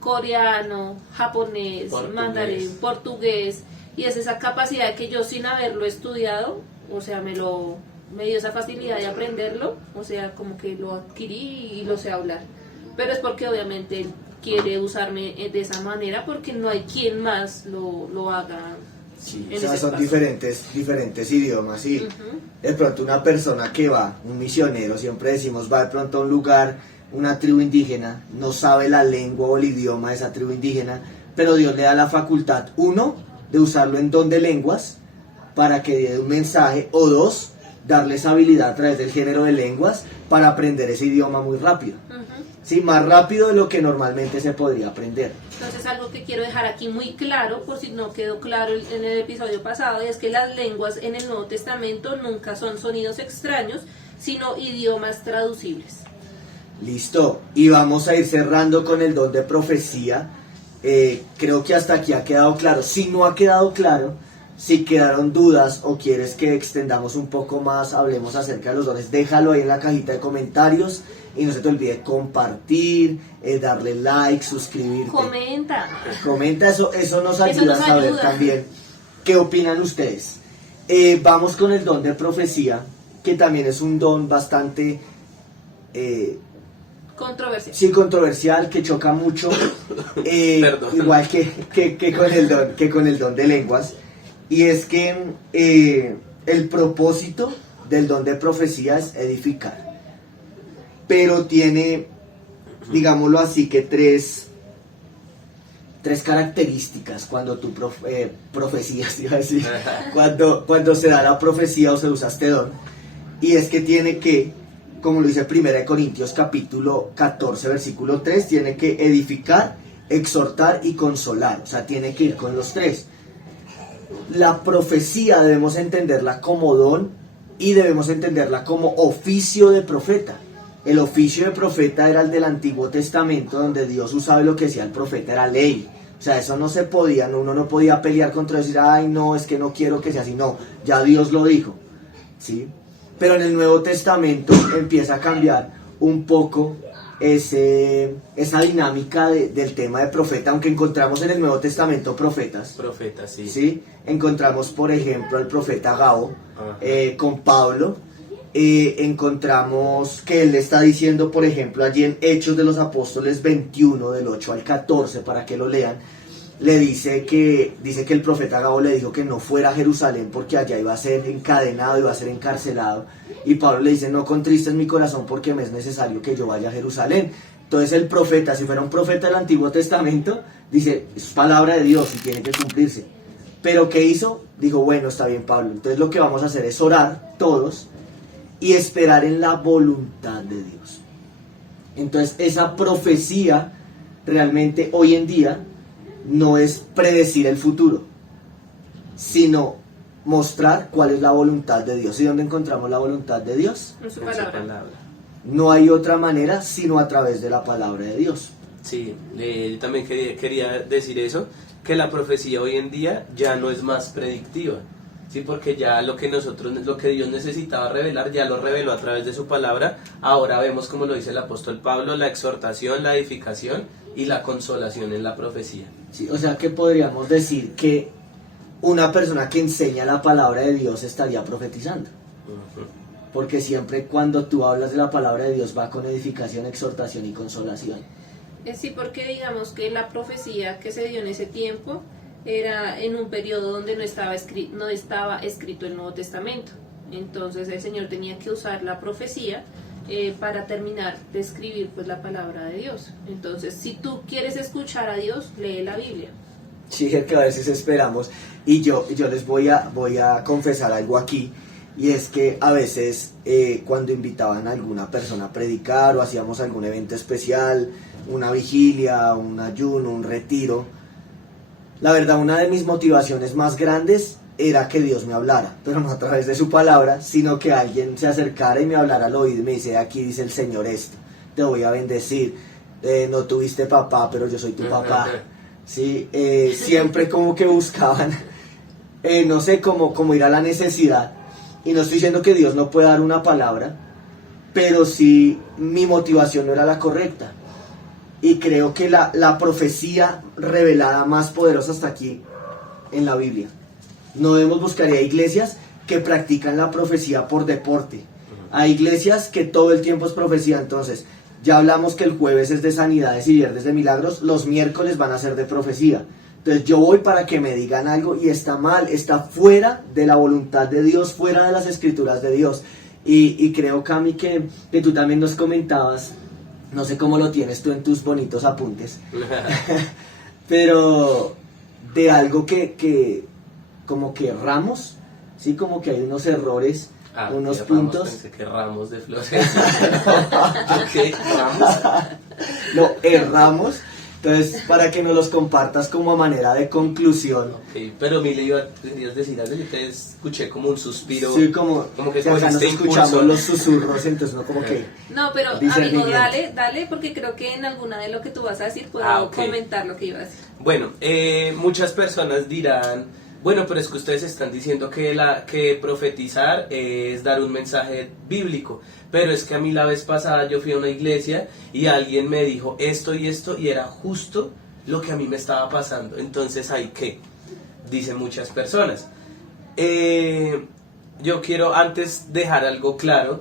coreano, japonés, mandarín, portugués, y es esa capacidad que yo sin haberlo estudiado, o sea, me dio esa facilidad de aprenderlo, o sea, como que lo adquirí y lo sé hablar, pero es porque obviamente él quiere usarme de esa manera, porque no hay quien más lo haga. Sí, o sea, son diferentes idiomas, y de pronto una persona que va, un misionero, siempre decimos, va de pronto a un lugar, una tribu indígena, no sabe la lengua o el idioma de esa tribu indígena, pero Dios le da la facultad, uno, de usarlo en don de lenguas para que dé un mensaje, o dos, darles habilidad a través del género de lenguas para aprender ese idioma muy rápido. Sí, más rápido de lo que normalmente se podría aprender. Entonces, algo que quiero dejar aquí muy claro, por si no quedó claro en el episodio pasado, es que las lenguas en el Nuevo Testamento nunca son sonidos extraños, sino idiomas traducibles. Listo, y vamos a ir cerrando con el don de profecía. Creo que hasta aquí ha quedado claro. Si no ha quedado claro, si quedaron dudas o quieres que extendamos un poco más, hablemos acerca de los dones, déjalo ahí en la cajita de comentarios y no se te olvide compartir, darle like, suscribirte. Comenta, eso nos ayuda a saber también qué opinan ustedes. Vamos con el don de profecía, que también es un don bastante... controversial. Sí, controversial, que choca mucho, igual que con el don de lenguas, y es que el propósito del don de profecía es edificar, pero tiene, digámoslo así, que tres características cuando tú profecías, iba a decir, cuando se da la profecía o se usa este don, y es que tiene que, como lo dice 1 Corintios capítulo 14 versículo 3, tiene que edificar, exhortar y consolar, o sea, tiene que ir con los tres. La profecía debemos entenderla como don y debemos entenderla como oficio de profeta. El oficio de profeta era el del Antiguo Testamento, donde Dios usaba lo que decía el profeta, era ley. O sea, eso no se podía, uno no podía pelear contra decir, ay no, es que no quiero que sea así, no, ya Dios lo dijo, ¿sí? Pero en el Nuevo Testamento empieza a cambiar un poco esa dinámica del tema de profeta, aunque encontramos en el Nuevo Testamento profetas. Profetas, sí. ¿Sí? Encontramos, por ejemplo, al profeta Gabo con Pablo, encontramos que él le está diciendo, por ejemplo, allí en Hechos de los Apóstoles 21, del 8 al 14, para que lo lean, le dice que el profeta Agabo le dijo que no fuera a Jerusalén porque allá iba a ser encadenado, iba a ser encarcelado. Y Pablo le dice, no contristes mi corazón porque me es necesario que yo vaya a Jerusalén. Entonces el profeta, si fuera un profeta del Antiguo Testamento, dice, es palabra de Dios y tiene que cumplirse. Pero ¿qué hizo? Dijo, bueno, está bien, Pablo, entonces lo que vamos a hacer es orar todos y esperar en la voluntad de Dios. Entonces esa profecía realmente hoy en día no es predecir el futuro, sino mostrar cuál es la voluntad de Dios. ¿Y dónde encontramos la voluntad de Dios? En su En su palabra. palabra. No hay otra manera sino a través de la palabra de Dios. Sí, yo también quería decir eso, que la profecía hoy en día ya no es más predictiva, sí, porque ya lo que Dios necesitaba revelar, ya lo reveló a través de su palabra. Ahora vemos, como lo dice el apóstol Pablo, la exhortación, la edificación y la consolación en la profecía. Sí, o sea que podríamos decir que una persona que enseña la palabra de Dios estaría profetizando. Ujú. Porque siempre cuando tú hablas de la palabra de Dios va con edificación, exhortación y consolación. Sí, porque digamos que la profecía que se dio en ese tiempo era en un periodo donde no estaba escrito el Nuevo Testamento. Entonces el Señor tenía que usar la profecía para terminar de escribir pues la palabra de Dios. Entonces, si tú quieres escuchar a Dios, lee la Biblia. Sí, que a veces esperamos. Y yo les voy a confesar algo aquí. Y es que a veces cuando invitaban a alguna persona a predicar o hacíamos algún evento especial, una vigilia, un ayuno, un retiro, la verdad una de mis motivaciones más grandes era que Dios me hablara, pero no a través de su palabra, sino que alguien se acercara y me hablara al oído y me dice, aquí dice el Señor esto, te voy a bendecir, no tuviste papá, pero yo soy tu papá. Sí, siempre como que buscaban, no sé, como ir a la necesidad. Y no estoy diciendo que Dios no pueda dar una palabra, pero sí mi motivación no era la correcta. Y creo que la profecía revelada más poderosa está aquí en la Biblia. No debemos buscar iglesias que practican la profecía por deporte. Hay iglesias que todo el tiempo es profecía. Entonces, ya hablamos que el jueves es de sanidades y viernes de milagros. Los miércoles van a ser de profecía. Entonces yo voy para que me digan algo y está mal, está fuera de la voluntad de Dios, fuera de las escrituras de Dios. Y creo, Cami, que tú también nos comentabas, no sé cómo lo tienes tú en tus bonitos apuntes, pero de algo que como que erramos, ¿sí? Como que hay unos errores, unos puntos. Pensé que ramos de flores. ¿Qué? ¿Ramos? No, erramos. Entonces, para que nos los compartas como a manera de conclusión. Ok, pero querías decir algo, yo te escuché como un suspiro. Sí, como que acá nos cogiste escuchamos impulso. los susurros, entonces no como que... No, pero amigo, discernimiento. dale, porque creo que en alguna de lo que tú vas a decir puedo Ok. comentar lo que iba a decir. Bueno, muchas personas dirán, bueno, pero es que ustedes están diciendo que profetizar es dar un mensaje bíblico, pero es que a mí la vez pasada yo fui a una iglesia y alguien me dijo esto y era justo lo que a mí me estaba pasando. Entonces, ¿hay qué? Dicen muchas personas. Yo quiero antes dejar algo claro,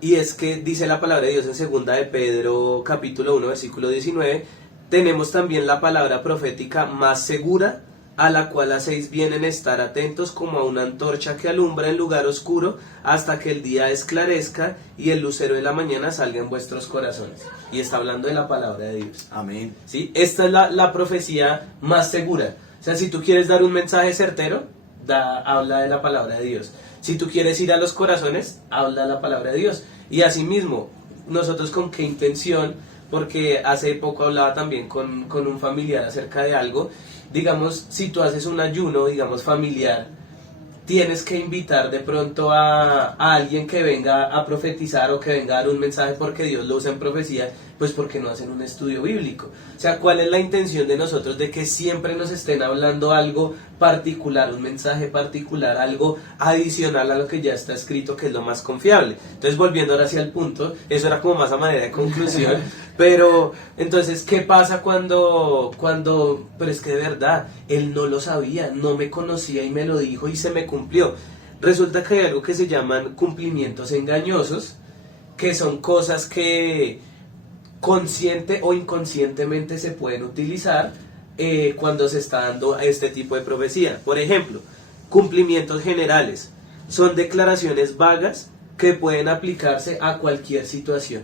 y es que dice la palabra de Dios en segunda de Pedro capítulo 1 versículo 19, tenemos también la palabra profética más segura, a la cual hacéis bien en estar atentos como a una antorcha que alumbra en lugar oscuro hasta que el día esclarezca y el lucero de la mañana salga en vuestros corazones. Y está hablando de la palabra de Dios. Amén. ¿Sí? Esta es la profecía más segura. O sea, si tú quieres dar un mensaje certero, habla de la palabra de Dios. Si tú quieres ir a los corazones, habla de la palabra de Dios. Y asimismo, nosotros con qué intención, porque hace poco hablaba también con un familiar acerca de algo. Digamos, si tú haces un ayuno, digamos, familiar, tienes que invitar de pronto a alguien que venga a profetizar o que venga a dar un mensaje porque Dios lo usa en profecía, pues porque no hacen un estudio bíblico. O sea, ¿cuál es la intención de nosotros de que siempre nos estén hablando algo particular, un mensaje particular, algo adicional a lo que ya está escrito, que es lo más confiable? Entonces, volviendo ahora hacia el punto, eso era como más a manera de conclusión, pero entonces, ¿qué pasa cuando, pero es que de verdad, él no lo sabía, no me conocía y me lo dijo y se me cumplió? resulta que hay algo que se llaman cumplimientos engañosos, que son cosas que consciente o inconscientemente se pueden utilizar cuando se está dando este tipo de profecía. Por ejemplo, cumplimientos generales son declaraciones vagas que pueden aplicarse a cualquier situación.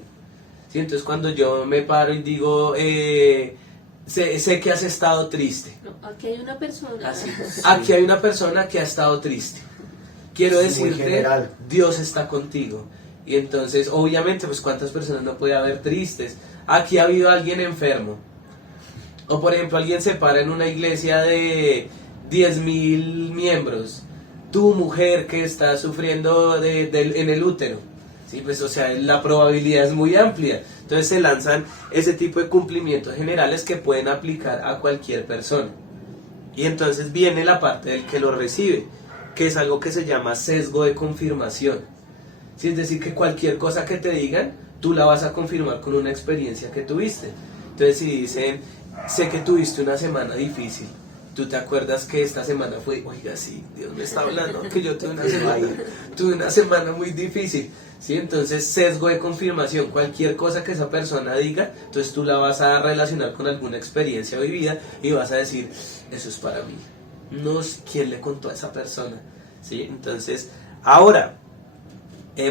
¿Sí? Entonces cuando yo me paro y digo, sé que has estado triste. No, aquí hay una persona. Así. Aquí hay una persona que ha estado triste. Quiero Sí, muy decirte, general. Dios está contigo. Y entonces, obviamente, pues cuántas personas no puede haber tristes. Aquí ha habido alguien enfermo. O por ejemplo, alguien se para en una iglesia de 10.000 miembros. Tu mujer que está sufriendo en el útero. Sí, pues o sea, la probabilidad es muy amplia. Entonces se lanzan ese tipo de cumplimientos generales que pueden aplicar a cualquier persona. Y entonces viene la parte del que lo recibe, que es algo que se llama sesgo de confirmación. Sí, es decir, que cualquier cosa que te digan, tú la vas a confirmar con una experiencia que tuviste. Entonces si dicen, sé que tuviste una semana difícil, tú te acuerdas que esta semana fue, oiga, sí, Dios me está hablando, que yo tuve una semana muy difícil. ¿Sí? Entonces, sesgo de confirmación, cualquier cosa que esa persona diga, entonces tú la vas a relacionar con alguna experiencia vivida y vas a decir, eso es para mí. No sé quién le contó a esa persona. ¿Sí? Entonces, ahora,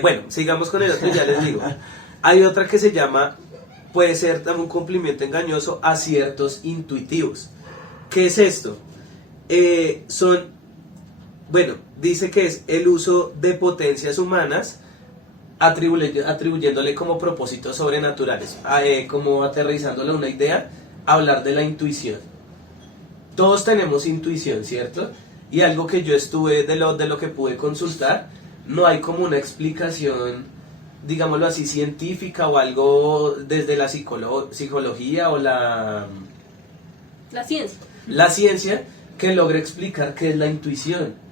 bueno, sigamos con el otro, ya les digo. Hay otra que se llama, puede ser también un cumplimiento engañoso a ciertos intuitivos. ¿Qué es esto? Dice que es el uso de potencias humanas atribuyéndole como propósitos sobrenaturales, como aterrizándole una idea, hablar de la intuición. Todos tenemos intuición, ¿cierto? Y algo que yo estuve, de lo que pude consultar, no hay como una explicación, digámoslo así, científica o algo desde la psicología o la ciencia. La ciencia que logre explicar qué es la intuición.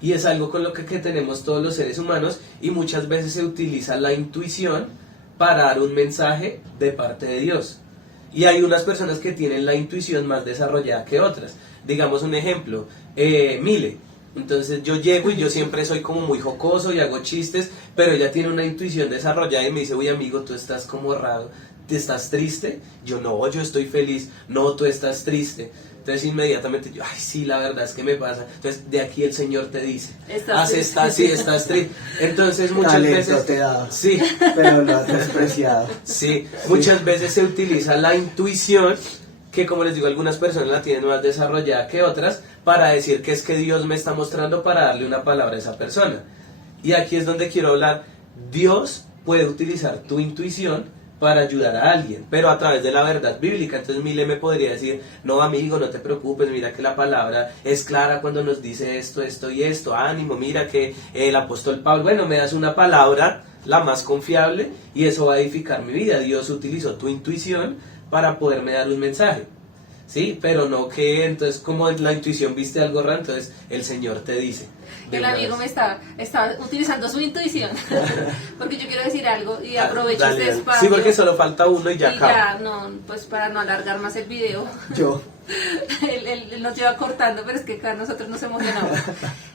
Y es algo con lo que tenemos todos los seres humanos y muchas veces se utiliza la intuición para dar un mensaje de parte de Dios. Y hay unas personas que tienen la intuición más desarrollada que otras. Digamos un ejemplo, Mile. Entonces yo llego y yo siempre soy como muy jocoso y hago chistes, pero ella tiene una intuición desarrollada y me dice, uy amigo, tú estás como raro, ¿te estás triste? Yo no, yo estoy feliz. No, tú estás triste. Entonces inmediatamente yo, ay sí, la verdad es que me pasa. Entonces de aquí el Señor te dice, estás triste. Entonces muchas Talento veces te da, sí, pero lo has despreciado. sí, muchas veces se utiliza la intuición, que como les digo, algunas personas la tienen más desarrollada que otras, para decir que es que Dios me está mostrando para darle una palabra a esa persona. Y aquí es donde quiero hablar, Dios puede utilizar tu intuición para ayudar a alguien, pero a través de la verdad bíblica. Entonces Mile me podría decir, no amigo, no te preocupes, mira que la palabra es clara cuando nos dice esto, esto y esto, ánimo, mira que el apóstol Pablo, bueno, me das una palabra, la más confiable, y eso va a edificar mi vida. Dios utilizó tu intuición para poderme dar un mensaje, ¿sí? Pero no que entonces como la intuición viste algo raro, entonces el Señor te dice. El amigo me está utilizando su intuición, porque yo quiero decir algo y aprovecho este espacio. Sí, porque solo falta uno y ya y acaba. ya, no, pues para no alargar más el video. Yo. él nos lleva cortando, pero es que acá nosotros nos emocionamos.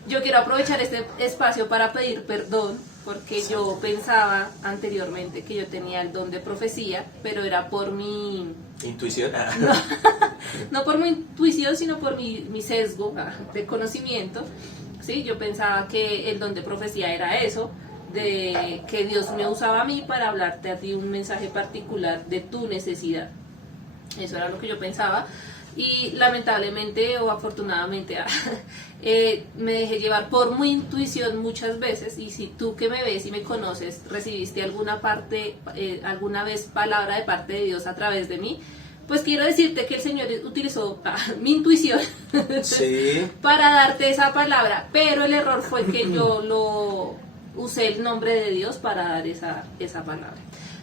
Yo quiero aprovechar este espacio para pedir perdón, porque yo pensaba anteriormente que yo tenía el don de profecía, pero era por mi intuición. no por mi intuición, sino por mi sesgo de conocimiento. Sí, yo pensaba que el don de profecía era eso, de que Dios me usaba a mí para hablarte a ti un mensaje particular de tu necesidad. Eso era lo que yo pensaba. Y lamentablemente o afortunadamente me dejé llevar por mi intuición muchas veces. Y si tú que me ves y me conoces recibiste alguna vez palabra de parte de Dios a través de mí, pues quiero decirte que el Señor utilizó mi intuición sí. para darte esa palabra, pero el error fue que yo usé el nombre de Dios para dar esa palabra.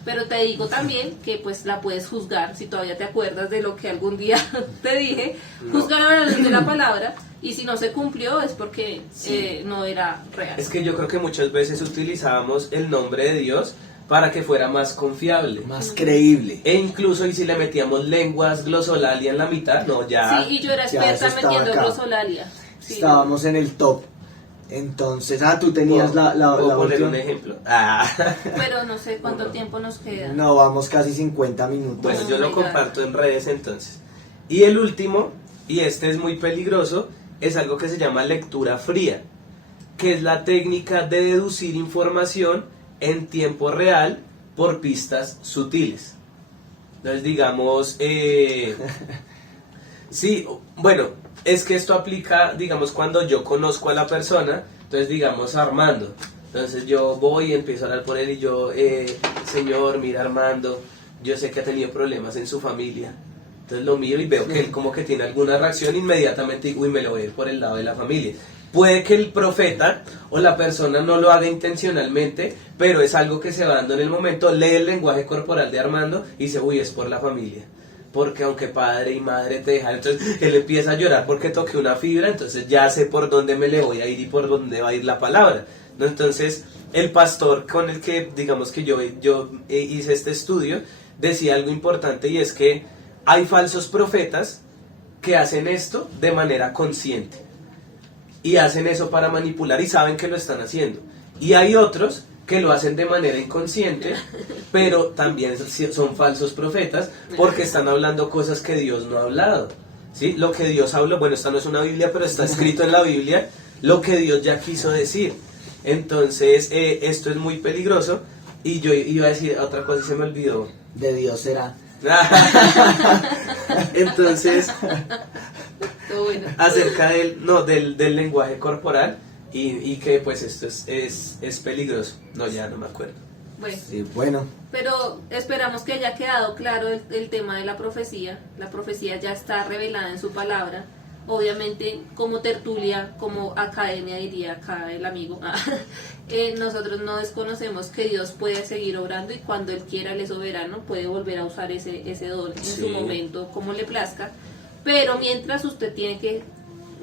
Pero te digo también que pues la puedes juzgar, si todavía te acuerdas de lo que algún día te dije, juzgar a la luz de la palabra, y si no se cumplió es porque no era real. Es que yo creo que muchas veces utilizábamos el nombre de Dios para que fuera más confiable, más creíble, e incluso y si le metíamos lenguas, glosolalia en la mitad, no, ya. Sí, y yo era experta metiendo glosolalia. Sí, estábamos en el top. Entonces, tú tenías la ¿Puedo poner última. un ejemplo? Pero no sé cuánto Bueno. tiempo nos queda. No, vamos casi 50 minutos. Bueno, Oh yo my lo God. comparto en redes entonces. Y el último, y este es muy peligroso, es algo que se llama lectura fría, que es la técnica de deducir información en tiempo real por pistas sutiles. Entonces, digamos, sí, bueno, es que esto aplica, digamos, cuando yo conozco a la persona, entonces, digamos, Armando. Entonces yo voy y empiezo a hablar por él y yo, señor, mira Armando, yo sé que ha tenido problemas en su familia. Entonces lo miro y veo que él como que tiene alguna reacción, inmediatamente digo, uy, me lo voy a ir por el lado de la familia. Puede que el profeta o la persona no lo haga intencionalmente, pero es algo que se va dando en el momento, lee el lenguaje corporal de Armando y dice, uy, es por la familia. Porque aunque padre y madre te dejan, entonces él empieza a llorar porque toqué una fibra, entonces ya sé por dónde me le voy a ir y por dónde va a ir la palabra, ¿no? Entonces el pastor con el que, digamos que yo hice este estudio, decía algo importante y es que hay falsos profetas que hacen esto de manera consciente y hacen eso para manipular y saben que lo están haciendo. Y hay otros que lo hacen de manera inconsciente, pero también son falsos profetas porque están hablando cosas que Dios no ha hablado. ¿Sí? Lo que Dios habló, bueno, esta no es una Biblia, pero está escrito en la Biblia, lo que Dios ya quiso decir. Entonces, esto es muy peligroso. Y yo iba a decir otra cosa y se me olvidó. De Dios será. Entonces, Todo bueno. acerca del lenguaje corporal y que pues esto es peligroso. No, ya no me acuerdo. Bueno, Sí, bueno, pero esperamos que haya quedado claro el tema de la profecía. La profecía ya está revelada en su palabra. Obviamente, como tertulia, como academia diría acá el amigo, nosotros no desconocemos que Dios puede seguir obrando y cuando Él quiera, Él es soberano, puede volver a usar ese don en Sí. su momento como le plazca. Pero mientras usted tiene que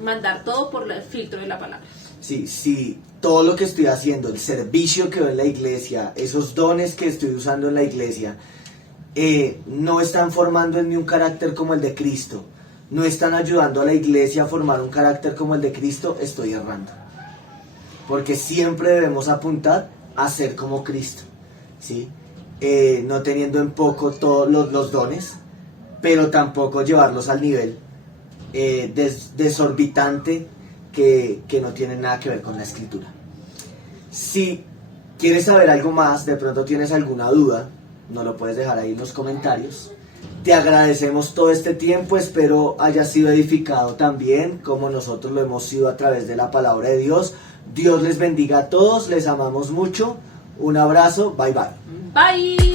mandar todo por el filtro de la palabra. sí, todo lo que estoy haciendo, el servicio que doy en la iglesia, esos dones que estoy usando en la iglesia, no están formando en mí un carácter como el de Cristo, no están ayudando a la iglesia a formar un carácter como el de Cristo, estoy errando. Porque siempre debemos apuntar a ser como Cristo, ¿sí? No teniendo en poco todos los dones, pero tampoco llevarlos al nivel desorbitante que no tiene nada que ver con la escritura. Si quieres saber algo más, de pronto tienes alguna duda, nos lo puedes dejar ahí en los comentarios. Te agradecemos todo este tiempo, espero haya sido edificado también, como nosotros lo hemos sido a través de la palabra de Dios. Dios les bendiga a todos, les amamos mucho, un abrazo, bye bye. Bye.